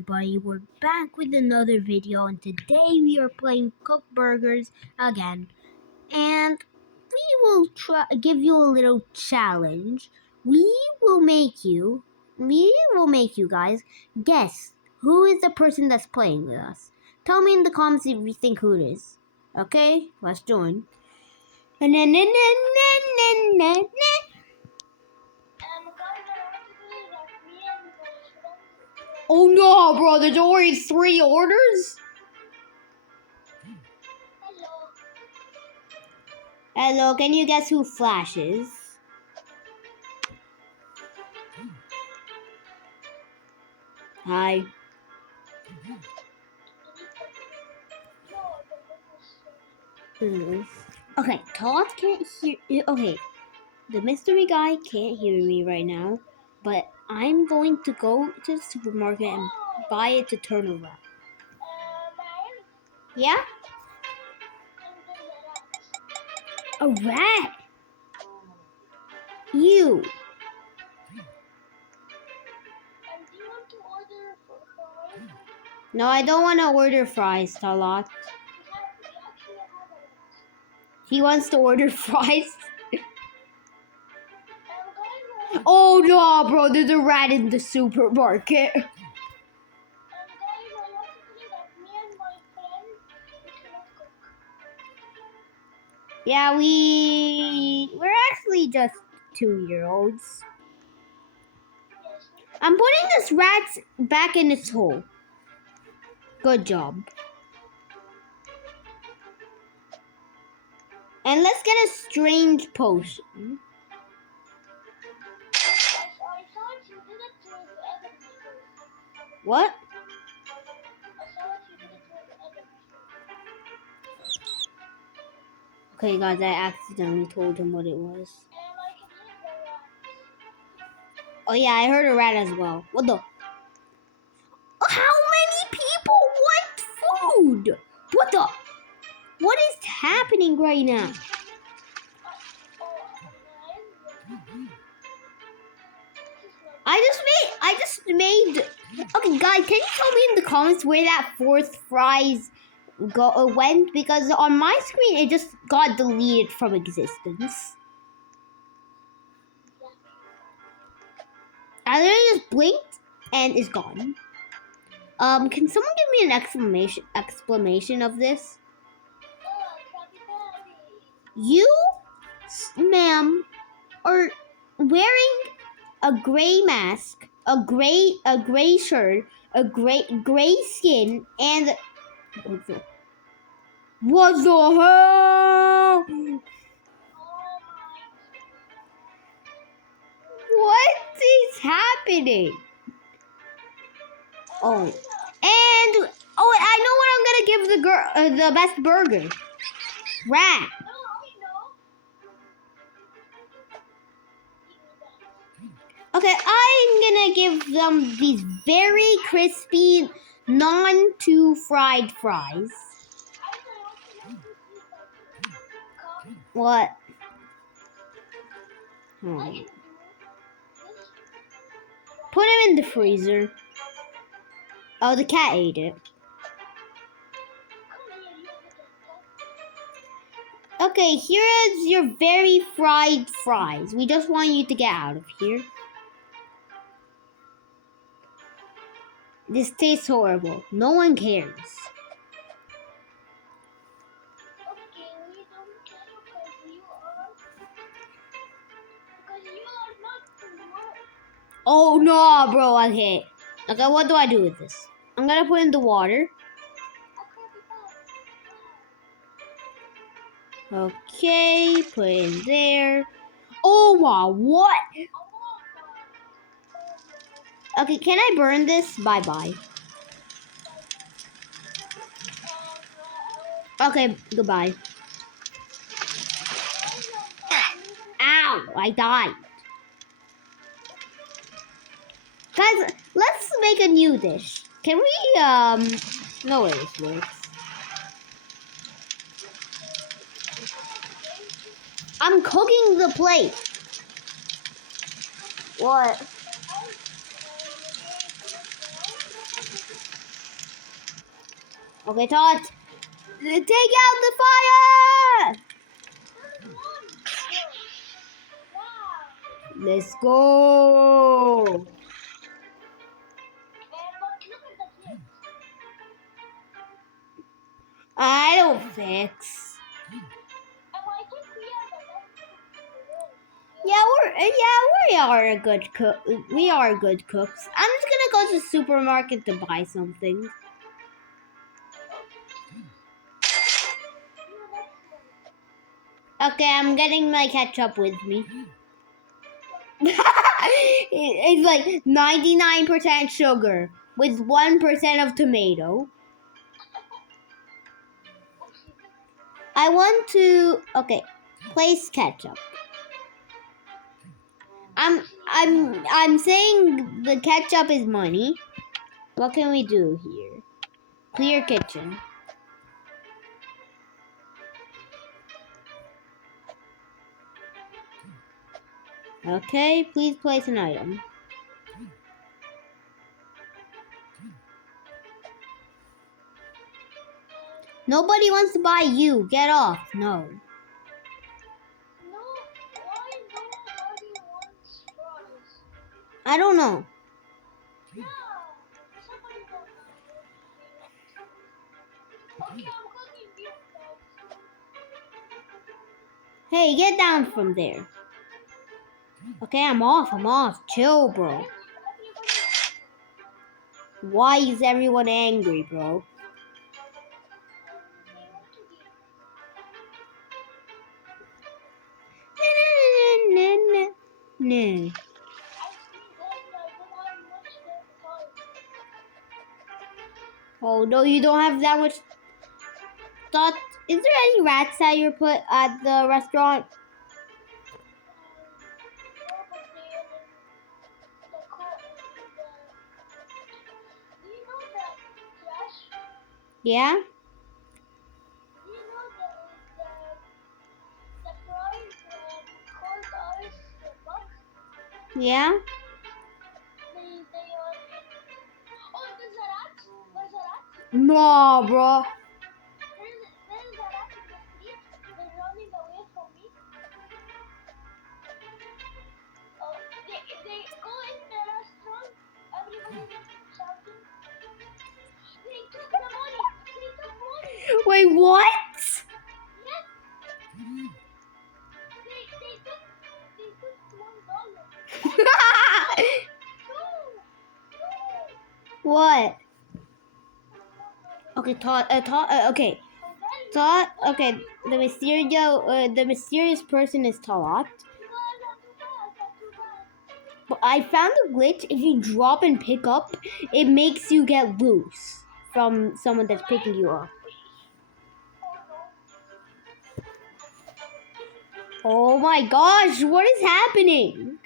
everybody, we're back with another video, and today we are playing Cook Burgers again. And we will give you a little challenge. We will make you guys guess who is the person that's playing with us. Tell me in the comments if you think who it is. Okay, let's join. Oh no, bro, there's already 3 orders? Hello, can you guess who Flash is? Hi. Okay, Todd can't hear. Okay, the mystery guy can't hear me right now, but I'm going to go to the supermarket and buy it to turn around. Yeah? A rat? You. No, I don't want to order fries, Talat. He wants to order fries. Oh no, bro, there's a rat in the supermarket. Yeah, we're actually just 2-year-olds. I'm putting this rat back in its hole. Good job. And let's get a strange potion. What? Okay, guys, I accidentally told him what it was. Oh yeah, I heard a rat as well. What the? How many people want food? What the? What is happening right now? I just made. Okay, guys, can you tell me in the comments where that 4th fries went? Because on my screen it just got deleted from existence. I literally just blinked and it's gone. Can someone give me an explanation of this? You, ma'am, are wearing a gray mask, a gray shirt, a gray skin, and what the hell? What is happening? Oh, and I know what I'm gonna give the girl the best burger. Rat. Okay, I'm gonna give them these very crispy, non-too fried fries. What? Put him in the freezer. Oh, the cat ate it. Okay, here is your very fried fries. We just want you to get out of here. This tastes horrible. No one cares. Oh no, bro, okay. Okay, what do I do with this? I'm gonna put in the water. Okay, put it in there. Oh my, what? Okay, can I burn this? Bye-bye. Okay, goodbye. Ow, I died. Guys, let's make a new dish. Can we, no way this works. I'm cooking the plate. What? Okay, Todd. Take out the fire! Let's go! I don't fix. We are a good cook. We are good cooks. I'm just gonna go to the supermarket to buy something. Okay, I'm getting my ketchup with me. It's like 99% sugar with 1% of tomato. I want to place ketchup. I'm saying the ketchup is money. What can we do here? Clear kitchen. Okay, please place an item. Nobody wants to buy you. Get off. No. I don't know. Hey, get down from there. Okay, I'm off. Chill, bro. Why is everyone angry, bro? No. Oh no, you don't have that much thought. Is there any rats that you put at the restaurant? Yeah? Yeah? No, bro. Wait, what? What? Okay, the mysterious person is Talat. But I found a glitch. If you drop and pick up, it makes you get loose from someone that's picking you up. Oh my gosh, what is happening?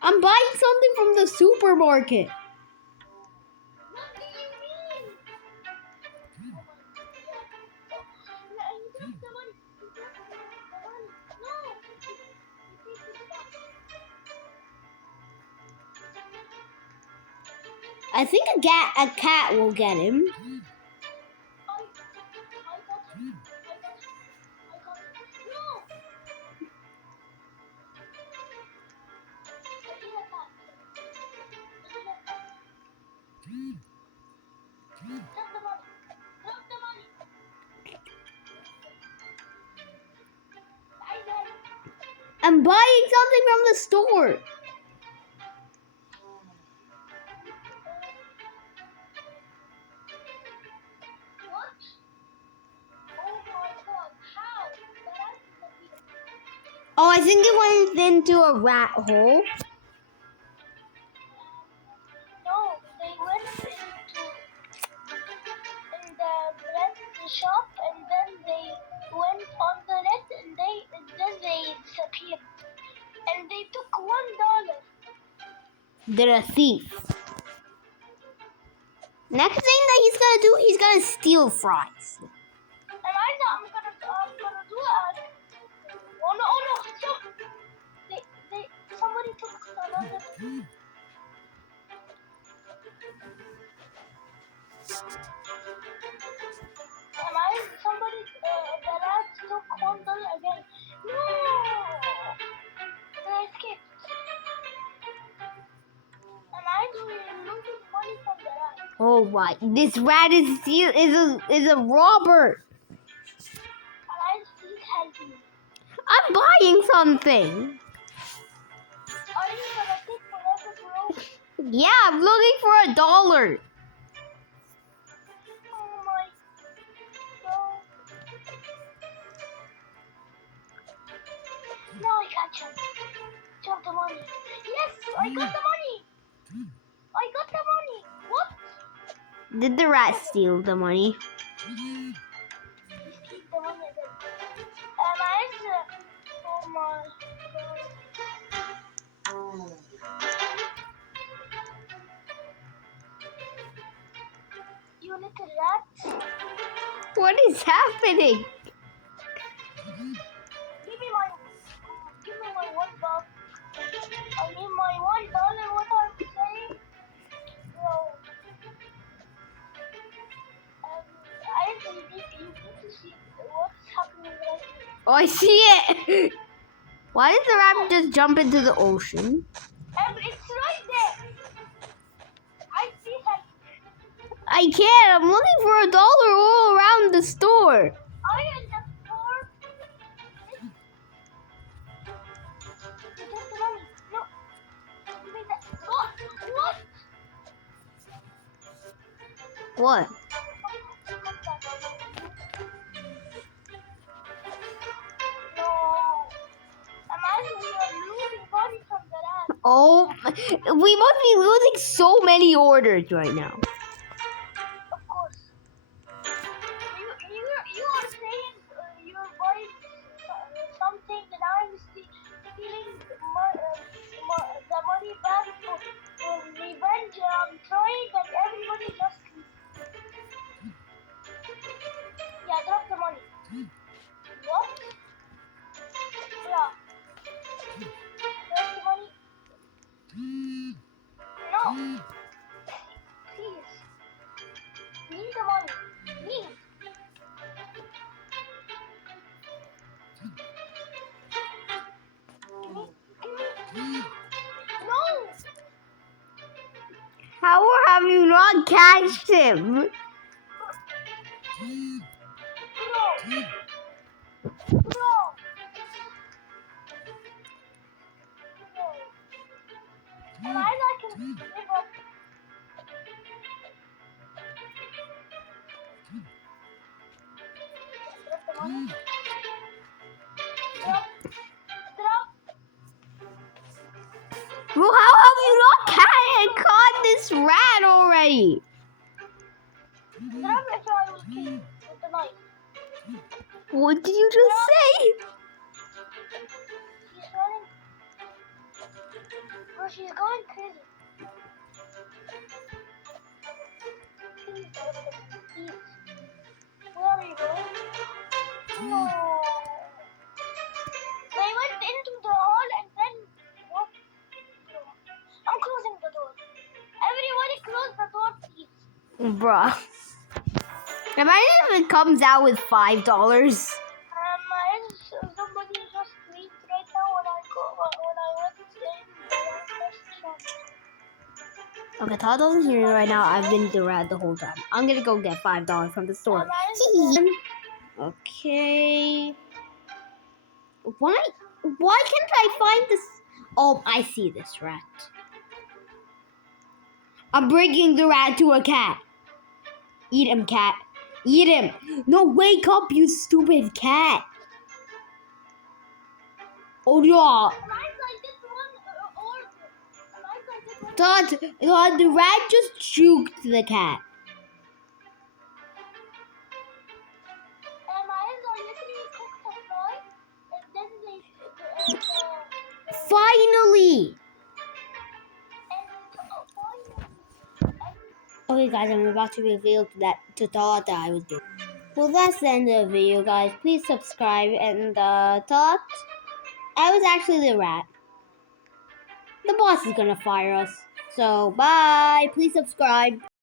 I'm buying something from the supermarket. I think a cat will get him. I'm buying something from the store. Oh, I think it went into a rat hole. No, they went in the shop and then they went on the net and then they disappeared. And they took $1. They're a thief. Next thing that he's gonna do, he's gonna steal fries. And I'm gonna do it. Oh no, stop! Somebody took another. And somebody, the rat took $1 again. No! They escaped. And we're losing money from the rat. Oh my! This rat is a robber. Please help me. I'm buying something. Are you gonna take whatever, bro? Yeah, I'm looking for $1. Oh my god. Now I catch him. Drop the money. Yes, I got the money. I got the money. What? Did the rat steal the money? He steal the money again. Oh my god. You little rat. What is happening? Give me my $1. I need my $1. What are you saying? Bro. You need to see what's happening right now. Oh, I see it. Why did the rat just jump into the ocean? It's right there. I see it. I can't. I'm looking for $1 all around the store. Are you in the store? You took the money. No. Give me that. What? What? No. Imagine we are losing money from the rat. Oh, we must be losing so many orders right now. Of course. You are saying you're buying something and I'm stealing the money back for revenge. I'm trying and everybody just drop the money. What? Yeah. Drop the money. No. Please. Need the money. Need. No. How have you not catched him? Bro. And I can give up. Drop the money. Drop. Well, how have you not caught this rat already? Drop if I will kill you with the knife. What did you just say? She's running. Bro, she's going crazy. Please, please. Where are you going? No. They went into the hall and then what? I'm closing the door. Everybody close the door, please. Bruh. Imagine if it comes out with $5. Somebody just leave right now when I went in. Okay, Todd doesn't hear me right now. I've been the rat the whole time. I'm gonna go get $5 from the store. Okay. Why can't I find this? Oh, I see this rat. I'm bringing the rat to a cat. Eat him, cat. Eat him. No, wake up, you stupid cat. Oh, yeah. Todd, the rat just juked the cat. Finally! Okay, guys, I'm about to reveal to Todd that I was doing. Well, that's the end of the video, guys. Please subscribe. And Todd, I was actually the rat. The boss is gonna fire us. So, bye. Please subscribe.